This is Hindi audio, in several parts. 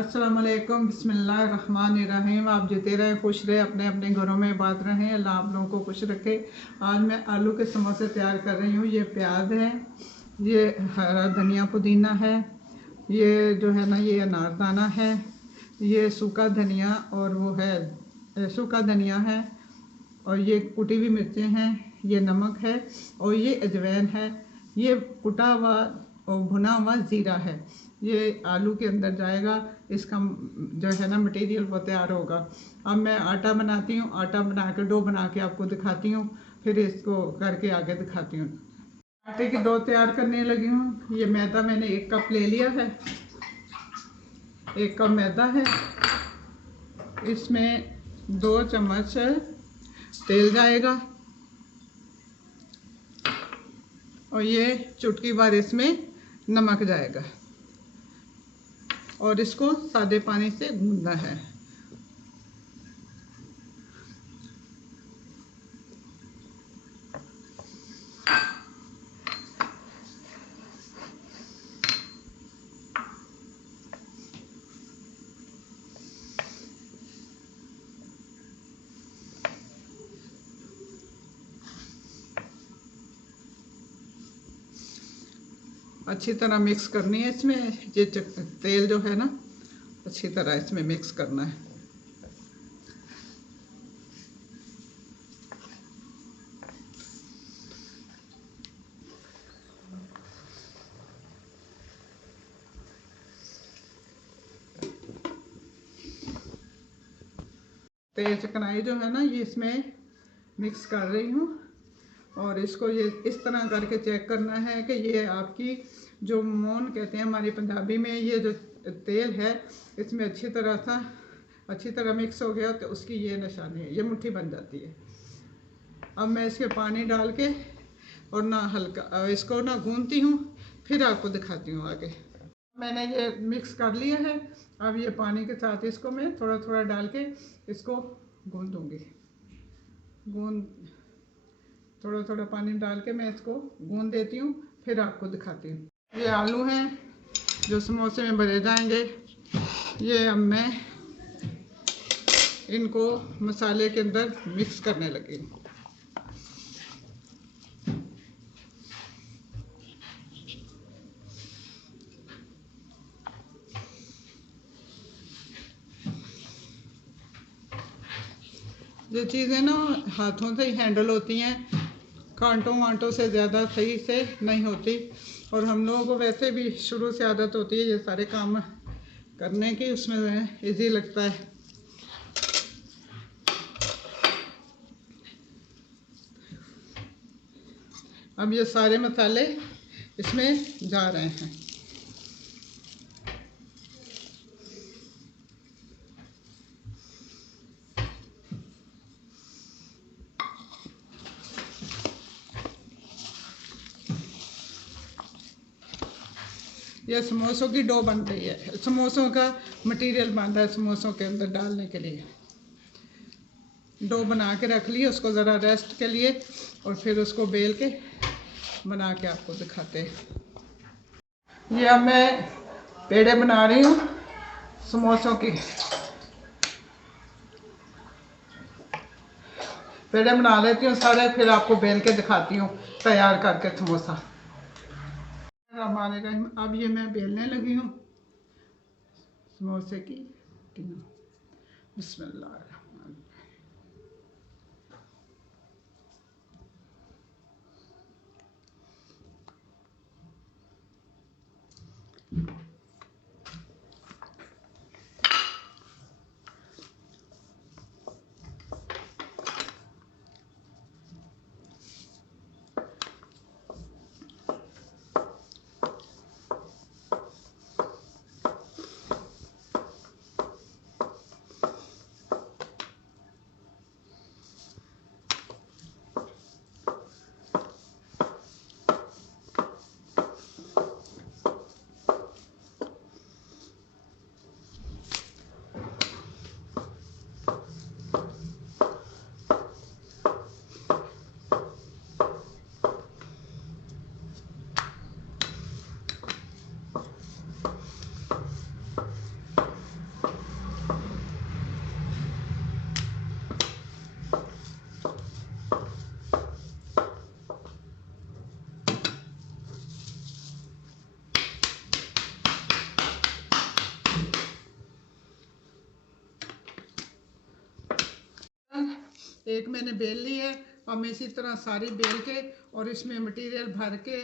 अस्सलाम वालेकुम, बिस्मिल्लाहिर्रहमानिर्रहीम। आप जीते रहे, खुश रहे, अपने अपने घरों में बात रहें। अल्लाह आप लोगों को खुश रखे। आज मैं आलू के समोसे तैयार कर रही हूँ। ये प्याज है, ये हरा धनिया पुदीना है, ये जो है ना ये अनारदाना है, ये सूखा धनिया और वो है सूखा धनिया है, और ये कुटी हुई मिर्चें हैं, ये नमक है और ये अजवाइन है, ये कुटा हुआ और भुना हुआ ज़ीरा है। ये आलू के अंदर जाएगा। इसका जो है ना मटेरियल वो तैयार होगा। अब मैं आटा बनाती हूँ, आटा बना के डो बना के आपको दिखाती हूँ, फिर इसको करके आगे दिखाती हूँ। आटे की डो तैयार करने लगी हूँ। ये मैदा मैंने 1 कप ले लिया है, 1 कप मैदा है। इसमें 2 चम्मच तेल जाएगा और ये चुटकी भर इसमें नमक जाएगा, और इसको सादे पानी से गूंदना है। अच्छी तरह मिक्स करनी है। इसमें ये तेल जो है ना अच्छी तरह इसमें मिक्स करना है। तेल चिकनाई जो है ना ये इसमें मिक्स कर रही हूँ, और इसको ये इस तरह करके चेक करना है कि ये आपकी जो मोन कहते हैं हमारी पंजाबी में, ये जो तेल है इसमें अच्छी तरह मिक्स हो गया, तो उसकी ये निशानी है, ये मुट्ठी बन जाती है। अब मैं इसके पानी डाल के और ना हल्का इसको ना गूंदती हूँ, फिर आपको दिखाती हूँ आगे। मैंने ये मिक्स कर लिया है। अब ये पानी के साथ इसको मैं थोड़ा थोड़ा डाल के इसको गूंदूँगी। थोड़ा थोड़ा पानी डाल के मैं इसको गूंद देती हूँ, फिर आपको दिखाती हूँ। ये आलू हैं जो समोसे में भरे जाएंगे। ये अब मैं इनको मसाले के अंदर मिक्स करने लगी हूँ। ये चीज़ें ना हाथों से ही हैंडल होती हैं, कांटों वांटों से ज़्यादा सही से नहीं होती, और हम लोगों को वैसे भी शुरू से आदत होती है ये सारे काम करने की, उसमें इजी लगता है। अब ये सारे मसाले इसमें जा रहे हैं। ये समोसों की डो बन रही है, समोसों का मटेरियल बन रहा है समोसों के अंदर डालने के लिए। डो बना के रख ली, उसको ज़रा रेस्ट के लिए, और फिर उसको बेल के बना के आपको दिखाते हैं। ये अब मैं पेड़े बना रही हूँ समोसों की। पेड़े बना लेती हूँ सारे, फिर आपको बेल के दिखाती हूँ तैयार करके समोसा। अब ये मैं बेलने लगी हूँ समोसे की टिन्ना। बिस्मिल्लाह। एक मैंने बेल ली है। अब मैं इसी तरह सारी बेल के और इसमें मटेरियल भर के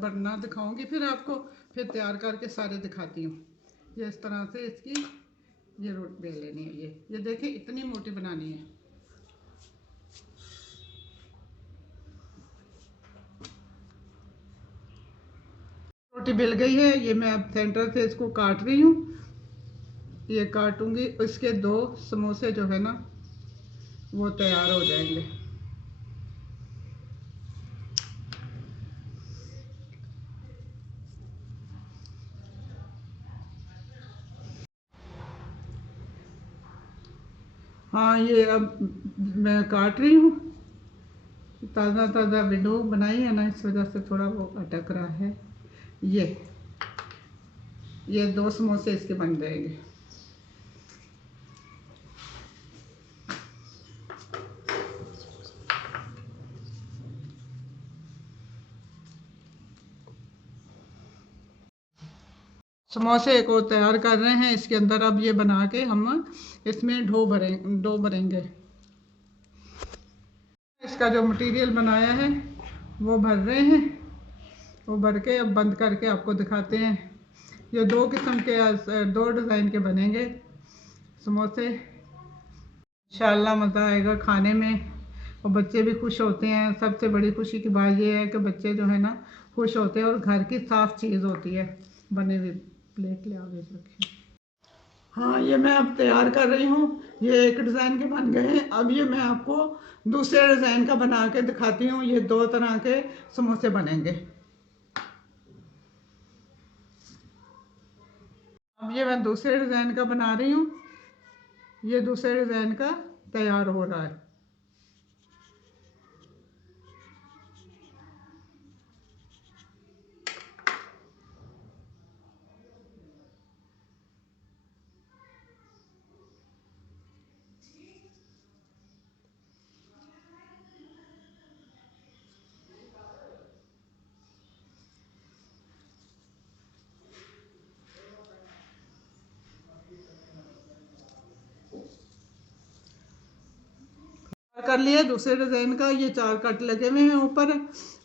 भरना दिखाऊंगी फिर आपको, फिर तैयार करके सारे दिखाती हूँ। ये इस तरह से इसकी ये रोटी बेल लेनी है। ये देखिए इतनी मोटी बनानी है। रोटी बेल गई है, ये मैं अब सेंटर से इसको काट रही हूँ। ये काटूंगी, इसके 2 समोसे जो है ना वो तैयार हो जाएंगे। हाँ, ये अब मैं काट रही हूँ। ताज़ा ताज़ा विंडो बनाई है ना, इस वजह से थोड़ा वो अटक रहा है। ये 2 समोसे इसके बन जाएंगे। समोसे को तैयार कर रहे हैं, इसके अंदर अब ये बना के हम इसमें डो भरेंगे। इसका जो मटेरियल बनाया है वो भर रहे हैं। वो भर के अब बंद करके आपको दिखाते हैं। ये 2 किस्म के 2 डिज़ाइन के बनेंगे समोसे। इंशाल्लाह मज़ा आएगा खाने में और बच्चे भी खुश होते हैं। सबसे बड़ी खुशी की बात ये है कि बच्चे जो है ना खुश होते हैं और घर की साफ़ चीज़ होती है बनी हुई। प्लेट ले आगे रखिए। हाँ, ये मैं अब तैयार कर रही हूँ। ये एक डिज़ाइन के बन गए हैं। अब ये मैं आपको दूसरे डिज़ाइन का बना के दिखाती हूँ। ये 2 तरह के समोसे बनेंगे। अब ये मैं दूसरे डिज़ाइन का बना रही हूँ। ये दूसरे डिज़ाइन का तैयार हो रहा है। कर लिए दूसरे डिज़ाइन का। ये 4 कट लगे हुए हैं ऊपर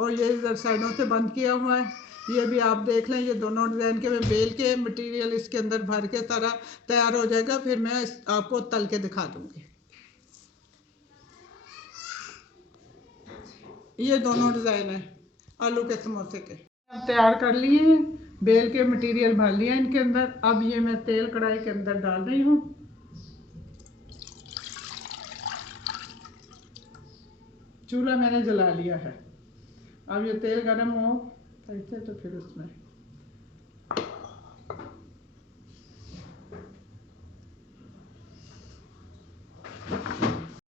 और ये इधर साइडों से बंद किया हुआ है। ये भी आप देख लें। ये दोनों डिज़ाइन के मैं बेल के मटेरियल इसके अंदर भर के सारा तैयार हो जाएगा। फिर मैं आपको तल के दिखा दूँगी। ये दोनों डिज़ाइन है आलू के समोसे के। अब तैयार कर लिए हैं, बेल के मटेरियल भर लिया इनके अंदर। अब ये मैं तेल कढ़ाई के अंदर डाल रही हूँ। चूल्हा मैंने जला लिया है। अब ये तेल गर्म हो ऐसे तो फिर उसमें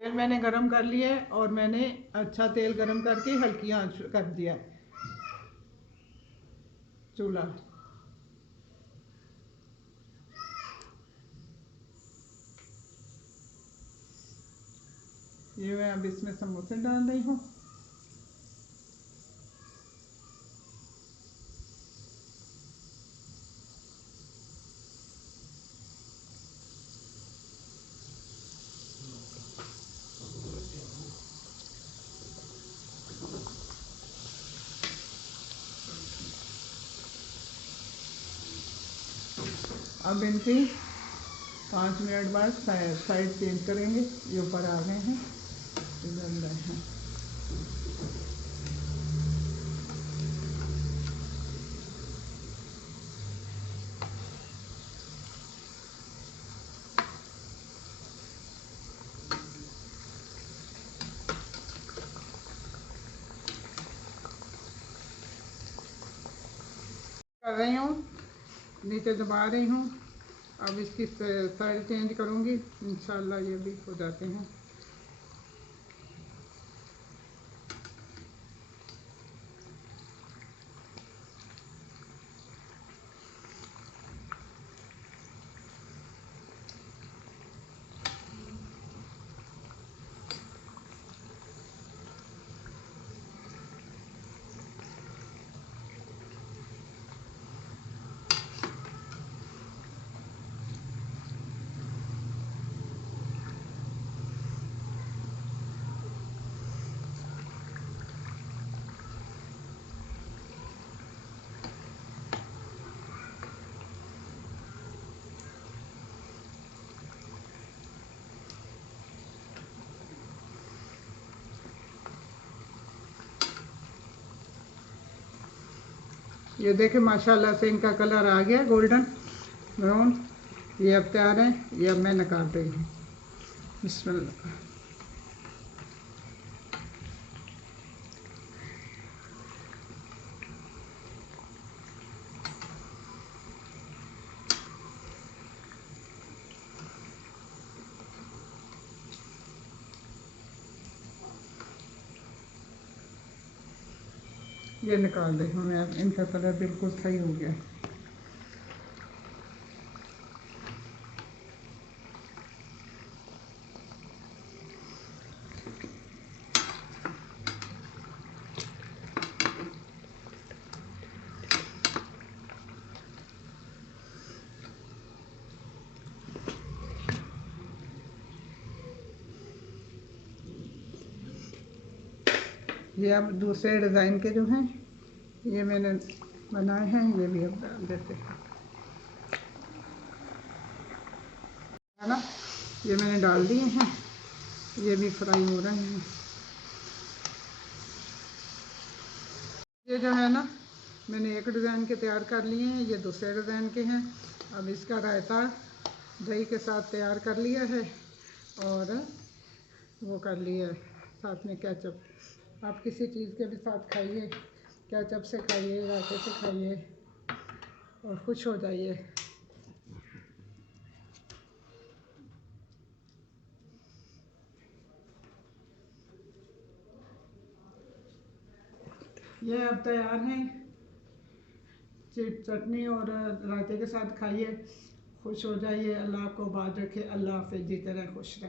तेल मैंने गरम कर लिया है और मैंने अच्छा तेल गरम करके हल्की आंच कर दिया है चूल्हा। ये मैं अब इसमें समोसे डाल रही हूँ। अब इनकी 5 मिनट बाद साइड चेंज करेंगे। ये ऊपर आ गए हैं, जल रहे हैं। कर रही हूँ, नीचे दबा रही हूँ। अब इसकी साइड चेंज करूँगी, इंशाल्लाह ये भी हो जाते हैं। ये देखें माशाल्लाह से इनका कलर आ गया गोल्डन ब्राउन। ये अब तैयार है, ये अब मैं निकाल रही हूँ। बिस्मिल्लाह। ये निकाल रही हूँ मैं, इनका कलर बिल्कुल सही हो गया। ये अब दूसरे डिज़ाइन के जो हैं ये मैंने बनाए हैं, ये भी अब डाल देते हैं, है ना। ये मैंने डाल दिए हैं, ये भी फ्राई हो रहे हैं। ये जो है ना मैंने एक डिज़ाइन के तैयार कर लिए हैं, ये दूसरे डिज़ाइन के हैं। अब इसका रायता दही के साथ तैयार कर लिया है और वो कर लिया है साथ में केचप। आप किसी चीज़ के भी साथ खाइए, केचप से खाइए, रायते से खाइए और खुश हो जाइए। ये अब तैयार हैं, चटनी और रायते के साथ खाइए, खुश हो जाइए। अल्लाह आपको आबाद रखे। अल्लाह हाफ़िज़। जीते रहें, खुश रहें।